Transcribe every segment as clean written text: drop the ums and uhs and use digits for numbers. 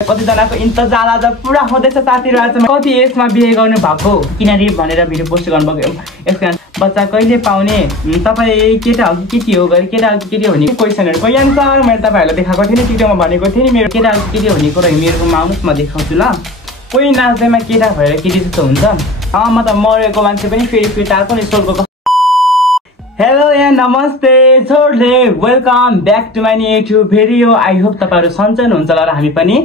कतिजनाको इन्तजार आज पुरा हुँदैछ साथीहरु। आज कति एजमा बिहे गर्नु भएको किनरी भनेर भिडियो पोस्ट गर्नुभएको। यसका बच्चा कहिले पाउने, तपाईँ केटा हो कि केटी हो, गरे केटा हो कि केटी हो भने क्वेसनहरु कोही आन्सर मैले तपाईहरुलाई देखाएको थिएँ नि, टिकटकमा भनेको थिएँ नि मेरो केटा हो कि केटी भनेको र मेरोमा आउनुस् म देखाउँछु ल। कोही नाच्दैमा केटा भएर केटी जस्तो हुन्छ। म त मरेको मान्छे पनि फेरि केटाको नि सोलको। हेलो या नमस्ते छोड्ले, welcome back to my new video. I hope तपाईहरु सन्चै हुनुहुन्छ होला र हामी पनि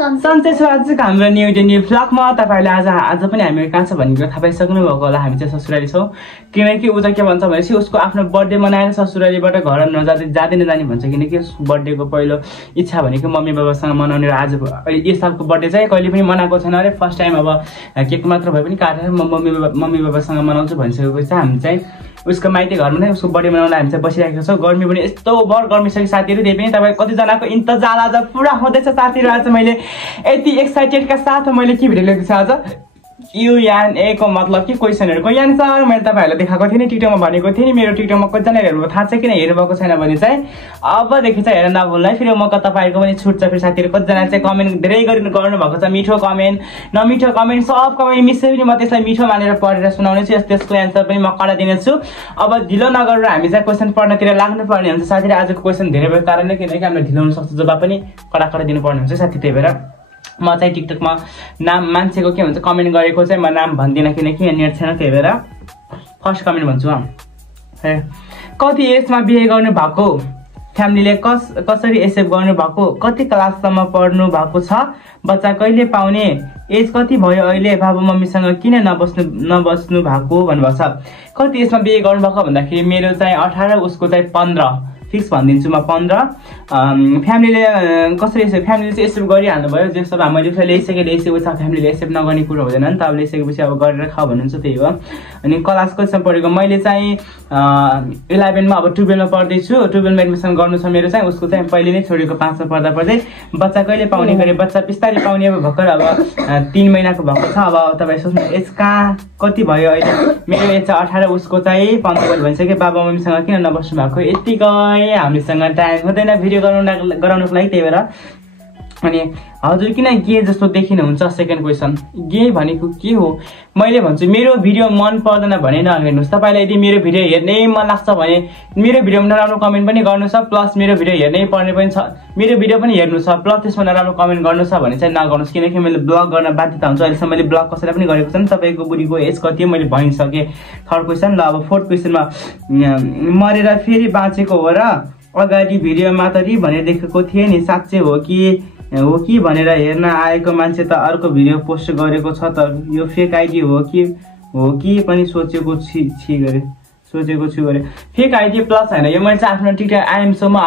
सन्चै छौँ। आजको हाम्रो न्यू भ्लगमा तपाईहरुले आज पनि हामी कहाँ छ भन्ने कुरा थाहा पाइसक्नु भएको होला। हामी चाहिँ ससुराली छौँ, किनकि उ चाहिँ के भन्छ भनेपछि उसको आफ्नो बर्थडे मनाएर ससुरालीबाट घर जाँदै नजाने भन्छ, किनकि उसको बर्थडेको पहिलो इच्छा भनेको मम्मी बाबासँग मनाउने र आज यस सालको बर्थडे चाहिँ कहिले पनि मनाएको छैन अरे। फर्स्ट टाइम अब केक मात्र भए पनि काटेर म मम्मी बाबासँग मनाउँछु भनिसकेपछि चाहिँ हामी चाहिँ उसको माइती घरमा नै उसको बर्थडे मनाउन हामी चाहिँ बसिरहेको छौँ। गर्मी पनि यस्तो ओभर गर्मी छ कि साथीहरु, त्यही पनि तपाईँ कतिजनाको इन्तजार आज पुरा हुँदैछ साथीहरु। आज मैले यति एक्साइटेडका साथ मैले के भिडियो ल्याएको छु आज UNA को मतलब कि क्वेसनहरुको आन्सर मैले तपाईहरुलाई देखाएको थिएँ नि, टिकटकमा भनेको थिएँ नि। मेरो टिकटकमा कतिजना हेर्नु थाहा छ किन हेर्नुभएको छैन भने चाहिँ अबदेखि चाहिँ हेर्न नभुल्नु। फेरि म तपाईहरुको पनि छुट छ। फेरि साथीहरु कतिजना चाहिँ कमेन्ट धेरै गर्नु भएको छ, मिठो कमेन्ट नमिठो कमेन्ट सब कमेन्ट मिसै पनि म त्यसलाई मिठो मानेर पढेर सुनाउने छु। त्यसको एन्सर पनि म कडा दिनेछु। अब ढिलो नगरेर हामी चाहिँ क्वेसन पढ्नतिर लाग्नु पर्ने हुन्छ साथीहरु। आजको क्वेसन धेरै भएको कारणले किनकि हामीले ढिलो हुन सक्छ, जवाब पनि कडा दिनुपर्ने हुन्छ साथी। त्यही भएर म चाहिँ टिकटकमा नाम मान्छेको के भन्छ कमेन्ट गरेको चाहिँ म नाम भन्दिनँ किनकि यहाँ नेट छैन। त्यही भएर फर्स्ट कमेन्ट भन्छु कति एजमा बिहे गर्नु भएको, फ्यामिलीले कसरी एक्सेप्ट गर्नु भएको, कति क्लाससम्म पढ्नु भएको छ, बच्चा कहिले पाउने, एज कति भयो अहिले, बाबु मम्मीसँग किन नबस्नु भएको भन्नुभएको छ। कति एजमा बिहे गर्नु भएको भन्दाखेरि मेरो चाहिँ 18, उसको चाहिँ 15 फिक्स भनिदिन्छु म 15। फ्यामिलीले कसरी फ्यामिलीले चाहिँ एक्सेप्ट गरिहाल्नु भयो। जस्तो अब मैले ल्याइसकेको छ, फ्यामिलीले एक्सेप्ट नगर्ने कुरो हुँदैन नि त। अब ल्याइसकेपछि अब गरेर खाऊ भन्नुहुन्छ, त्यही हो। अनि क्लास कतिसम्म पढेको मैले चाहिँ 11मा अब 12मा पढ्दैछु। 12मा एडमिसन गर्नु छ मेरो चाहिँ। उसको चाहिँ पहिले नै छोडेको 5मा पढ्दा पढ्दै। बच्चा कहिले पाउने गरे, बच्चा बिस्तारै पाउने अब भर्खर अब 3 महिनाको भएको छ। अब तपाईँ सोच्नु एज कहाँ कति भयो अहिले, मेरो एज चाहिँ 18, उसको चाहिँ 15 भइसक्यो। बाबा मम्मीसँग किन नबस्नु भएको, यतिकै हामीसँग टाइम हुँदैन भिडियो गराउनुको लागि। त्यही भएर अनि हजुर किन गे जस्तो देखिनुहुन्छ। सेकेन्ड क्वेसन, गे भनेको के हो? मैले भन्छु मेरो भिडियो मन पर्दैन भने नहेर्नुहोस्। तपाईँलाई यदि मेरो भिडियो हेर्नै मन लाग्छ भने मेरो भिडियोमा नराम्रो कमेन्ट पनि गर्नु छ, प्लस मेरो भिडियो हेर्नै पर्ने पनि छ, मेरो भिडियो पनि हेर्नु छ, प्लस त्यसमा नराम्रो कमेन्ट गर्नु छ भने चाहिँ नगर्नुहोस्। किनकि मैले ब्लग गर्न बाध्यता हुन्छ। अहिलेसम्म मैले ब्लग कसैलाई पनि गरेको छैन। तपाईँको बुढीको एज कति मैले भनिसकेँ। थर्ड क्वेसन ल। अब फोर्थ क्वेसनमा मरेर फेरि बाँचेको हो र अगाडि भिडियोमा त भनेर देखेको थिएँ नि, साँच्चै हो कि भनेर हेर्न आएको मान्छे त अर्को भिडियो पोस्ट गरेको छ त, यो फेक आइडी हो कि पनि सोचेको छु गरे। फेक आइडी प्लस होइन, यो मैले चाहिँ आफ्नो टिकटक आइएम सोमा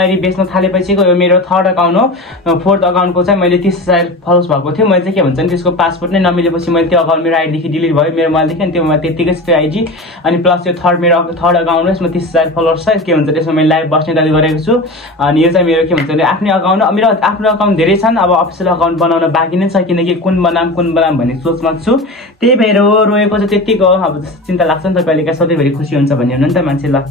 आइडी बेच्न थालेपछिको यो मेरो थर्ड अकाउन्ट हो। फोर्थ अकाउन्टको चाहिँ मैले 30,000 फलोवर्स भएको थियो। मैले चाहिँ के भन्छ नि त्यसको पासपोर्ट नै नमिलेपछि मैले त्यो अकाउन्ट मेरो आइडीदेखि डिलिट भयो मेरो मोबाइलदेखि, अनि त्योमा त्यत्तिकै त्यो आइडी। अनि प्लस यो मेरो थर्ड अकाउन्ट हो, यसमा 30,000 फलोवर्स छ। के भन्छ त्यसमा मैले लाइभ बस्ने दाबी गरेको छु। अनि यो चाहिँ मेरो के भन्छ भने आफ्नै अकाउन्ट हो। मेरो आफ्नो अकाउन्ट धेरै छन्, अब अफिसियल अकाउन्ट बनाउन बाँकी नै छ, किनकि कुन बनाम भन्ने सोचमा छु। त्यही भएर रोएको चाहिँ त्यत्तिको। अब चिन्ता लाग्छ नि त कहिलेकाहीँ, सधैँभरि खुसी हुन्छ भन्ने हो नि त मान्छे। ल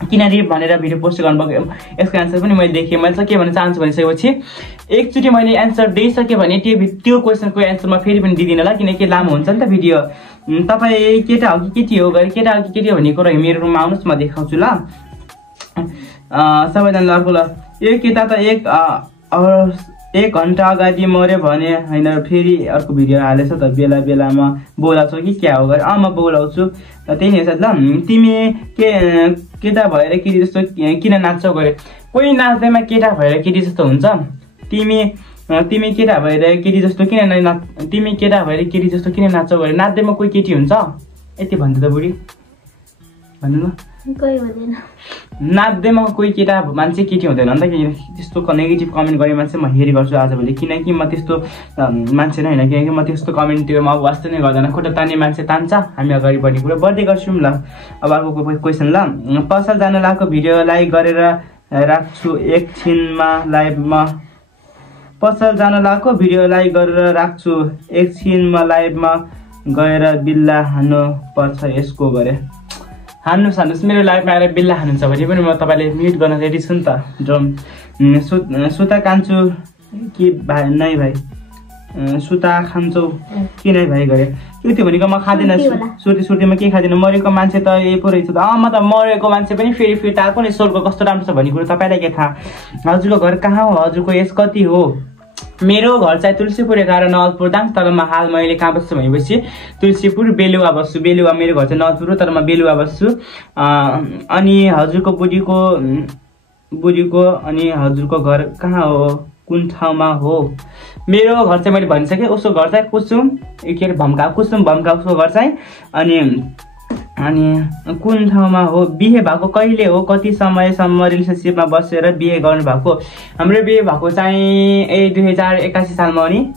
किनरी भनेर भिडियो पोस्ट गर्नुभएको, यसको एन्सर पनि मैले देखेँ। मैले चाहिँ के भन्न चाहन्छु भनिसकेपछि एकचोटि मैले एन्सर दिइसकेँ भने त्यो क्वेसनको एन्सरमा फेरि पनि दिदिनँ ल, किनकि लामो हुन्छ नि त भिडियो। तपाईँ केटा हो कि केटी हो, गरे केटा हो कि केटी हो भन्ने कुरो मेरो रुममा आउनुहोस् म देखाउँछु ल। सबैजना अर्को ल। यो केटा त 1 घन्टा अगाडि मऱ्यो भने होइन, फेरि अर्को भिडियो हालेछ त बेलामा बोलाउँछौ कि क्या हो गरे। म बोलाउँछु त्यही नै छ ल। तिमी केटा भएर केटी जस्तो किन नाच्छौ गरे, कोही नाच्दैमा केटा भएर केटी जस्तो हुन्छ। तिमी केटा भएर केटी जस्तो किन नाच्छौ गरे, नाच्दैमा कोही केटी हुन्छ यति भन्दै त बुढी भन्नु न। नाच्दैमा कोही केटा मान्छे केटी हुँदैन नि त। त्यस्तो नेगेटिभ कमेन्ट गर्ने मान्छे म हेरी गर्छु आजभोलि, किनकि म त्यस्तो मान्छे नै होइन। किनकि म त्यस्तो कमेन्टतिर म अब वास्तव नै गर्दैन। खुट्टा तान्ने मान्छे तान्छ, हामी अगाडि बढ्ने कुरा बढ्दै गर्छौँ ल। अब अर्को क्वेसन ल। पसल जान लागेको भिडियो लाइक गरेर राख्छु एकछिनमा लाइभमा, पसल जान लागेको भिडियो लाइक गरेर राख्छु एकछिनमा लाइभमा गएर बिल्ला हान्नु पर्छ यसको गरे। हान्नुहोस् मेरो लाइफमा आएर बिल्ला हान्नुहुन्छ भने पनि म तपाईँले म्युट गर्न रेडी छु नि त। सुता कान्छु कि भाइ नै भाइ सुता खान्छौ कि नै भाइ गरे के त्यो भनेको म खाँदैन सुर्तीमा के खाँदैन मरेको मान्छे त यही पो रहेछ म त मरेको मान्छे पनि फेरि फिर्ता आएको नि स्वर्ग कस्तो राम्रो छ भन्ने कुरो तपाईँलाई के थाहा हजुरको घर कहाँ हो हजुरको एज कति हो मेरो घर चाहिँ तुलसीपुर 11 नवलपुरदाङ तर म हाल मैले कहाँ बस्छु भनेपछि तुलसीपुर बेलुवा बस्छु बेलुवा मेरो घर चाहिँ नवलपुर तर म बेलुवा बस्छु अनि हजुरको बुढीको अनि हजुरको घर कहाँ हो कुन ठाउँमा हो मेरो घर चाहिँ मैले भनिसकेँ उसको घर चाहिँ कुसुम के अरे कुसुम भम्का उसको घर चाहिँ अनि कुन ठाउँमा हो बिहे भएको कहिले हो कति समयसम्म रिलेसनसिपमा बसेर बिहे गर्नु भएको हाम्रो बिहे भएको चाहिँ 2081 सालमा हो नि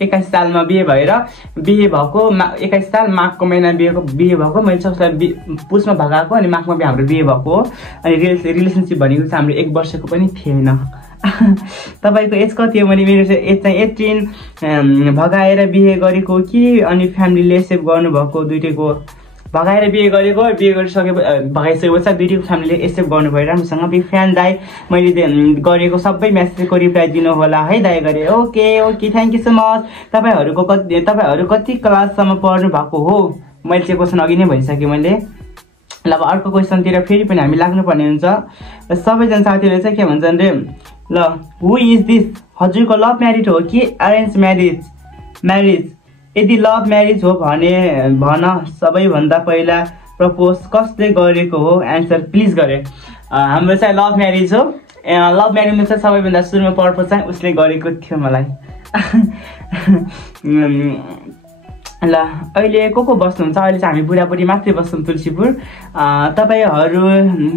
81 सालमा बिहे भएर बिहे भएको 21 साल माघको महिना बिहे भएको मैले सबैलाई पुसमा भगाएको अनि माघमा हाम्रो बिहे भएको अनि रिलेसनसिप भनेको चाहिँ हाम्रो 1 वर्षको पनि थिएन तपाईँको एज कति हो भने मेरो चाहिँ एज चाहिँ 18 भगाएर बिहे गरेको कि अनि फ्यामिलीले एक्सेप्ट गर्नुभएको दुइटैको भगाएर बिहे गरेको भगाइसकेपछि दुइटैको फ्यामिलीले एक्सेप्ट गर्नुभयो राम्रोसँग बिग फ्यान दाइ मैले गरेको सबै मेसेजको रिप्लाई दिनु होला है दाइ गरे okay thank you so much तपाईँहरू कति क्लाससम्म पढ्नु भएको हो मैले चाहिँ क्वेसन अघि नै भनिसकेँ मैले ल अब अर्को क्वेसनतिर फेरि पनि हामी लाग्नुपर्ने हुन्छ सबैजना साथीहरूले चाहिँ के भन्छन् रे ल हु इज दिस हजुरको लभ म्यारिज हो कि अरेन्ज म्यारिज यदि लभ म्यारिज हो भने भन सबैभन्दा पहिला प्रपोज कसले गरेको हो एन्सर प्लिज गरे हाम्रो चाहिँ लभ म्यारिज हो लभ म्यारिजमा चाहिँ सबैभन्दा सुरुमा प्रपोज चाहिँ उसले गरेको थियो मलाई ल अहिले को बस्नुहुन्छ अहिले चाहिँ हामी बुढाबुढी मात्रै बस्छौँ तुलसीपुर तपाईँहरू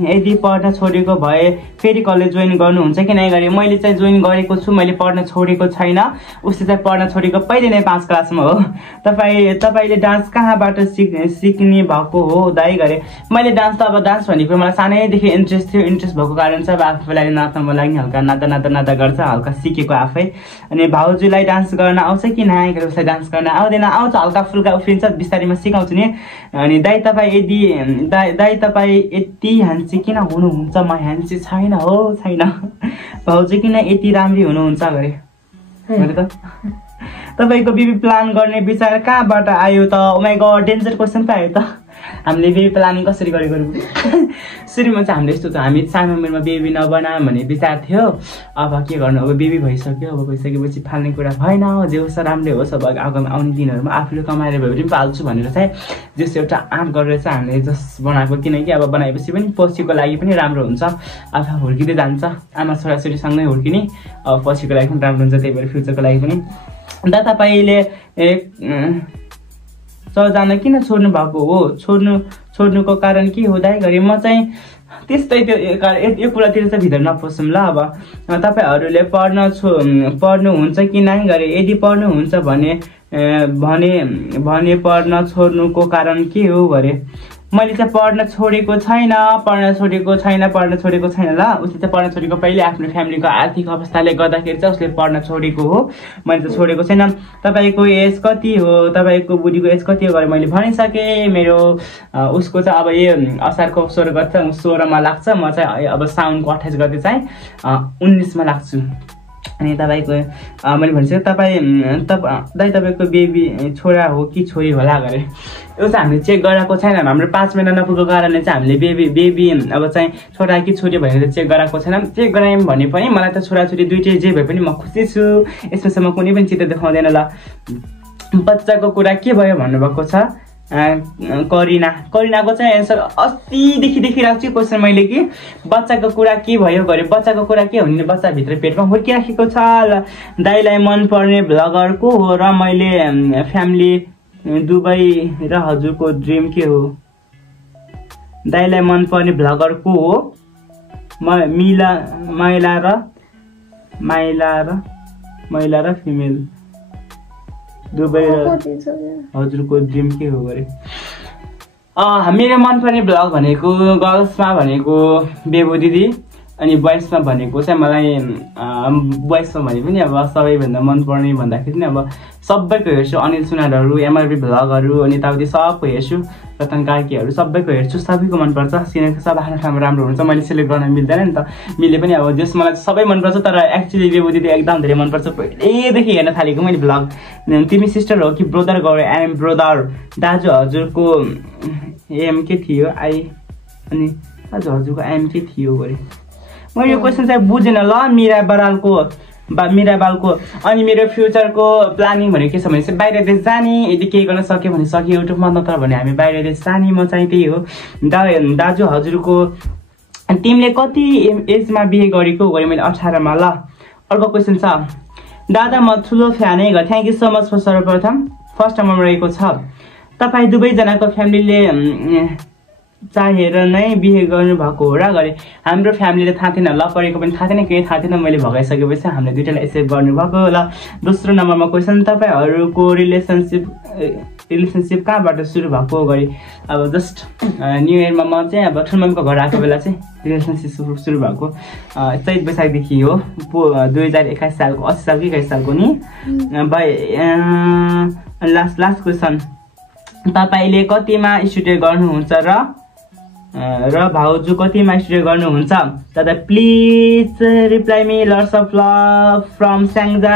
यदि पढ्न छोडेको भए फेरि कलेज जोइन गर्नुहुन्छ कि नै गरे मैले चाहिँ जोइन गरेको छु मैले पढ्न छोडेको छैन उसले चाहिँ पढ्न छोडेको पहिले नै 5 क्लासमा हो तपाईँले डान्स कहाँबाट सिक्ने भएको हो दाइ गरे मैले डान्स त अब डान्स भनेको मलाई सानैदेखि इन्ट्रेस्ट थियो इन्ट्रेस्ट भएको कारण चाहिँ अब आफूलाई नाच्न मन लाग्ने हल्का नाच्दा गर्छ हल्का सिकेको आफै अनि भाउजूलाई डान्स गर्न आउँछ कि नै गरे उसलाई डान्स गर्न आउँदैन आउँछ हल्का फुल्का उफ्रिन्छ बिस्तारैमा सिकाउँछु नि अनि दाइ तपाईँ यति ह्यान्सी किन हुनुहुन्छ म ह्यान्सी छैन भाउजू किन यति राम्री हुनुहुन्छ गरे त तपाईँको बेबी प्लान गर्ने विचार कहाँबाट आयो त ओ माइ गॉड डेन्जर क्वेसन पो आयो त हामीले बेबी प्लानिङ कसरी गरेको सुरुमा चाहिँ हामीले यस्तो त हामी सानो उमेरमा बेबी नबना भन्ने विचार थियो अब के गर्नु अब बेबी भइसक्यो अब भइसकेपछि फाल्ने कुरा भएन जे होस् राम्रै होस् अब आउने दिनहरूमा आफूले कमाएर भए पनि पाल्छु भनेर चाहिँ जस एउटा आँट गरेर चाहिँ हामीले जस बनाएको किनकि अब बनाएपछि पनि पछिको लागि पनि राम्रो हुन्छ आफू हुर्किँदै जान्छ आमा छोराछोरीसँगै हुर्किने अब पछिको लागि पनि राम्रो हुन्छ त्यही भएर फ्युचरको लागि पनि दा तपाईँले 100जना किन छोड्नु भएको हो छोड्नुको कारण के हो दाइ गरे म चाहिँ त्यस्तै त्यो यो कुरातिर चाहिँ भित्र नपसौँ ल अब तपाईँहरूले पढ्नुहुन्छ कि नै गरे यदि पढ्नुहुन्छ भने पढ्न छोड्नुको कारण के हो गरे मैले चाहिँ पढ्न छोडेको छैन ल उसले चाहिँ पढ्न छोडेको पहिले आफ्नो फ्यामिलीको आर्थिक अवस्थाले गर्दाखेरि चाहिँ उसले पढ्न छोडेको हो मैले चाहिँ छोडेको छैन तपाईँको एज कति हो तपाईँको बुढीको एज कति हो मैले भनिसकेँ मेरो उसको चाहिँ अब यो असारको 16 गते 16मा लाग्छ म चाहिँ अब साउनको 28 गते चाहिँ 19मा लाग्छु अनि तपाईँको मैले भनिसकेँ तपाईँको बेबी छोरा हो कि छोरी होला गरे यो चाहिँ हामीले चेक गराएको छैन हाम्रो 5 महिना नपुगेको कारणले चाहिँ हामीले बेबी अब चाहिँ छोरा कि छोरी भनेर चेक गराएको छैन चेक गरायौँ भने पनि मलाई त छोराछोरी दुइटै जे भए पनि म खुसी छु यसमा चाहिँ म कुनै पनि चित्त देखाउँदैन ल बच्चाको कुरा के भयो भन्नुभएको छ करिनाको चाहिँ एन्सर अस्तिदेखि देखिरहेको छु क्वेसन मैले कि बच्चाको कुरा के भयो गरे बच्चाको कुरा के हो भने बच्चाभित्र पेटमा हुर्किराखेको छ दाइलाई मनपर्ने भ्लगर को हो र मैले फ्यामिली दुबई र हजुरको ड्रिम के हो दाइलाई मनपर्ने भ्लगर को हो महिला र फिमेल दुबई र हजुरको ड्रिम के हो गरे मेरो मनपर्ने ब्लग भनेको गर्ल्समा भनेको बेबु दिदी अनि बोइसमा भनेको चाहिँ मलाई बोइसमा भने पनि अब सबैभन्दा मनपर्ने भन्दाखेरि नि अब सबैको हेर्छु, अनिल सुनारहरू, एमआरबी भ्लगहरू अनि यताउति सबको हेर्छु, रतन कार्कीहरू सबैको हेर्छु, सबैको मनपर्छ किनकि सब आफ्नो ठाउँमा राम्रो हुन्छ। मैले सेलेक्ट गर्न मिल्दैन नि त, मिले पनि अब जस मलाई सबै मनपर्छ तर एक्चुअली रेबु दिदी एकदम धेरै मनपर्छ। पहिल्यैदेखि हेर्न थालेको मैले भ्लग। तिमी सिस्टर हो कि ब्रोदर गरे? I'm brother. दाजु हजुरको एम के थियो आई अनि दाजु हजुरको आइएम के थियो गरे? मैले यो क्वेसन चाहिँ बुझेन ल। मिरा बालको अनि मेरो फ्युचरको प्लानिङ भनेको के छ भने चाहिँ बाहिर देश जाने, यदि केही गर्न सक्यो भने सक्यो युट्युबमा, नत्र भने हामी बाहिर देश जाने। म चाहिँ त्यही हो। दाजु हजुरको तिमीले कति एजमा बिहे गरेको गरे? मैले 18 मा। ल अर्को क्वेसन छ। दादा म ठुलो फ्यानै गर। Thank you so much for सर्वप्रथम फर्स्ट नम्बरमा रहेको छ। तपाईँ दुवैजनाको फ्यामिलीले चाहेर नै बिहे गर्नुभएको हो र गरे? हाम्रो फ्यामिलीले थाहा थिएन, ल परेको पनि थाहा थिएन, केही थाहा थिएन। मैले भगाइसकेपछि हामीले दुइटालाई एक्सेप्ट गर्नुभएको। ल दोस्रो नम्बरमा क्वेसन। तपाईँहरूको रिलेसनसिप कहाँबाट सुरु भएको गरे? अब जस्ट न्यु इयरमा म चाहिँ अब ठुलमम्मीको घर आएको बेला चाहिँ रिलेसनसिप सुरु भएको चैत वैशाखदेखि हो। 2021 सालको 80 सालको 21 सालको नि लास्ट क्वेसन। तपाईँले कतिमा स्टुडियो गर्नुहुन्छ र भाउजू कतिमा स्टुडियो गर्नुहुन्छ? दादा please reply me lots of love from Syangja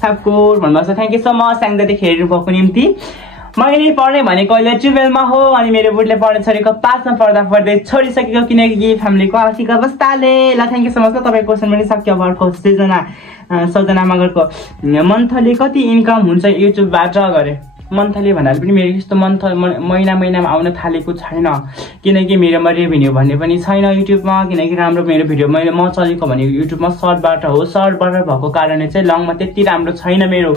Chapkot भन्नुभएको छ। थ्याङ्क यू सो मच स्याङ्जादेखि हेर्नुभएको निम्ति। मैले पढ्ने भनेको अहिले 12 मा हो अनि मेरो बुढीले पढ्ने छोडेको 5 मा पढ्दै छोडिसकेको किनकि फ्यामिलीको आर्थिक अवस्थाले। ल थ्याङ्क यू सो मच। तपाईँको क्वेसन पनि सक्यो। अर्को सजना मगरको मन्थली कति इन्कम हुन्छ युट्युबबाट गरे? मन्थली भन्नाले पनि मेरो यस्तो महिनामा आउन थालेको छैन किनकि मेरोमा रेभेन्यू भन्ने पनि छैन युट्युबमा। किनकि राम्रो मेरो भिडियो म चलेको भने युट्युबमा सर्टबाट हो। सर्टबाट भएको कारणले चाहिँ लङमा त्यति राम्रो छैन। मेरो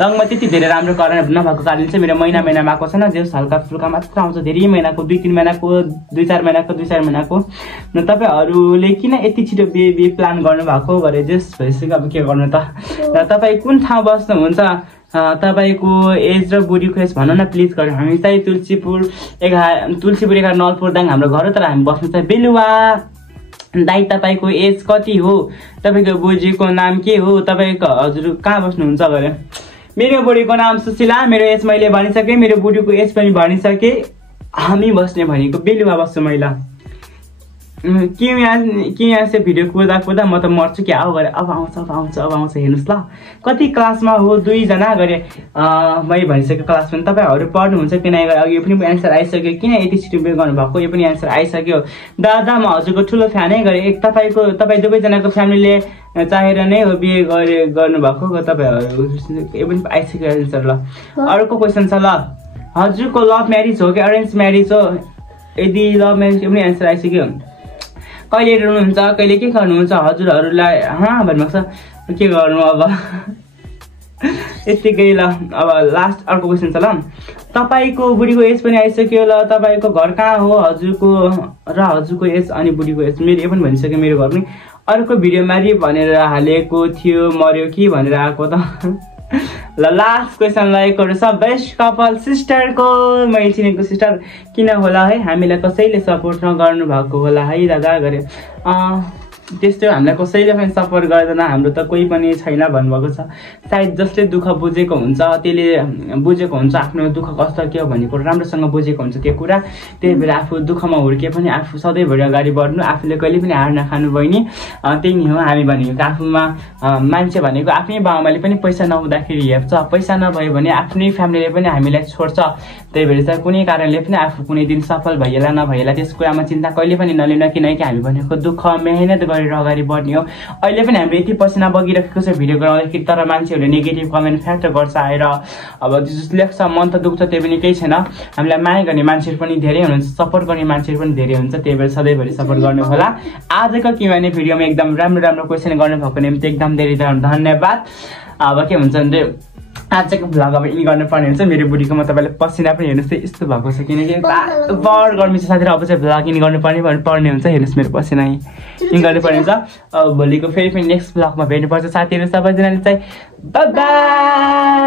लङमा त्यति धेरै राम्रो नभएको कारणले चाहिँ मेरो महिनामा आएको छैन। जे हल्का फुल्का मात्र आउँछ। धेरै महिनाको 2-3 महिनाको 2-4 महिनाको 2-4 महिनाको। तपाईँहरूले किन यति छिटो बिहे प्लान गर्नुभएको गरे? जेस भइसक्यो अब के गर्नु त। र तपाईँ कुन ठाउँ बस्नुहुन्छ? तपाईँको एज र बुढीको एज भन्नु न प्लिज गरेर। हामी चाहिँ तुलसीपुर 11 नलपुरदाङ हाम्रो घर हो तर हामी बस्नु चाहिँ बेलुवा। दाइ तपाईँको एज कति हो? तपाईँको बुढीको नाम के हो? तपाईँको हजुर कहाँ बस्नुहुन्छ गरे? मेरो बुढीको नाम सुशीला। मेरो एज मैले भनिसकेँ, मेरो बुढीको एज पनि भनिसकेँ। हामी बस्ने भनेको बेलुवा बस्छु मैले। के यहाँ चाहिँ भिडियो कुदा म त मर्छु क्या हो गरे? अब आउँछ हेर्नुहोस् ल। कति क्लासमा हो? 2 जना गरे। मैले भनिसकेको क्लास पनि। तपाईँहरू पढ्नुहुन्छ कि नै? यो पनि एन्सर आइसक्यो। किन यति छिटो बिहे गर्नुभएको? यो पनि एन्सर आइसक्यो। दादा म हजुरको ठुलो फ्यानै गरे। तपाईँ दुवैजनाको फ्यामिलीले चाहेर नै हो बिहे गर्नुभएको? तपाईँहरू यो पनि आइसक्यो एन्सर। ल अर्को क्वेसन छ। ल हजुरको लभ म्यारिज हो कि अरेन्ज म्यारिज हो? यदि लभ म्यारिज यो पनि एन्सर आइसक्यो। कहिले हेर्नुहुन्छ? कहिले के गर्नुहुन्छ? हजुरहरूलाई भन्नुभएको छ। के गर्नु अब यतिकै। ल अब लास्ट अर्को क्वेसन छ। ल तपाईँको बुढीको एज पनि आइसक्यो। ल तपाईँको घर कहाँ हो? हजुरको एज अनि बुढीको एज। मेरो यो पनि भनिसक्यो मेरो घर पनि। अर्को भिडियोमा भनेर हालेको थियो, मर्यो कि भनेर आएको त। ल लास्ट क्वेसन लगेको छ। बेस्ट कपल सिस्टरको मैले चिनेको सिस्टर किन होला है? हामीलाई कसैले सपोर्ट नगर्नु भएको होला है दादा गरे? त्यस्तो हामीलाई कसैले पनि सपोर्ट गर्दैन, हाम्रो त कोही पनि छैन भन्नुभएको छ। सायद जसले दुःख बुझेको हुन्छ त्यसले बुझेको हुन्छ आफ्नो दुःख कष्ट के हो भन्ने कुरा, राम्रोसँग बुझेको हुन्छ त्यो कुरा। त्यही भएर आफू दुःखमा हुर्के पनि आफू सधैँभरि अगाडि बढ्नु, आफूले कहिले पनि हार नखानु बहिनी। त्यही नै हो हामी भनेको। आफूमा मान्छे भनेको आफ्नै बाउआमाले पनि पैसा नहुँदाखेरि हेर्छ, पैसा नभयो भने आफ्नै फ्यामिलीले पनि हामीलाई छोड्छ। त्यही भएर चाहिँ कुनै कारणले पनि आफू कुनै दिन सफल भइएला नभइएला त्यस कुरामा चिन्ता कहिले पनि नलिन, किनकि हामी भनेको दुःख मेहनत गरेर अगाडि बढ्ने हो। अहिले पनि हामीले यति पसिना बगिरहेको छ भिडियो बनाउँदाखेरि, तर मान्छेहरूले नेगेटिभ कमेन्ट फ्याक्ट गर्छ आएर। अब जस लेख्छ मन त दुख्छ, त्यही पनि केही छैन। हामीलाई माया गर्ने मान्छेहरू पनि धेरै हुनुहुन्छ, सपोर्ट गर्ने मान्छेहरू पनि धेरै हुन्छ। त्यही भएर सधैँभरि सपोर्ट गर्नु होला। आजको Q&A भिडियोमा एकदम राम्रो क्वेसन गर्नुभएको निम्ति एकदम धेरै धन्यवाद। अब के हुन्छ भने आजको भ्लग अब इन गर्नुपर्ने हुन्छ। मेरो बुढीको म तपाईँले पसिना पनि हेर्नुहोस् यस्तो भएको छ, किनकि बढ गर्मी छ साथीहरू। अब चाहिँ भ्लग इन गर्नुपर्ने हुन्छ। हेर्नुहोस् मेरो पसिना इन गर्नुपर्ने हुन्छ। अब भोलिको फेरि पनि नेक्स्ट भ्लगमा भेट्नुपर्छ साथीहरू। सबैजनाले चाहिँ बाइ बाइ।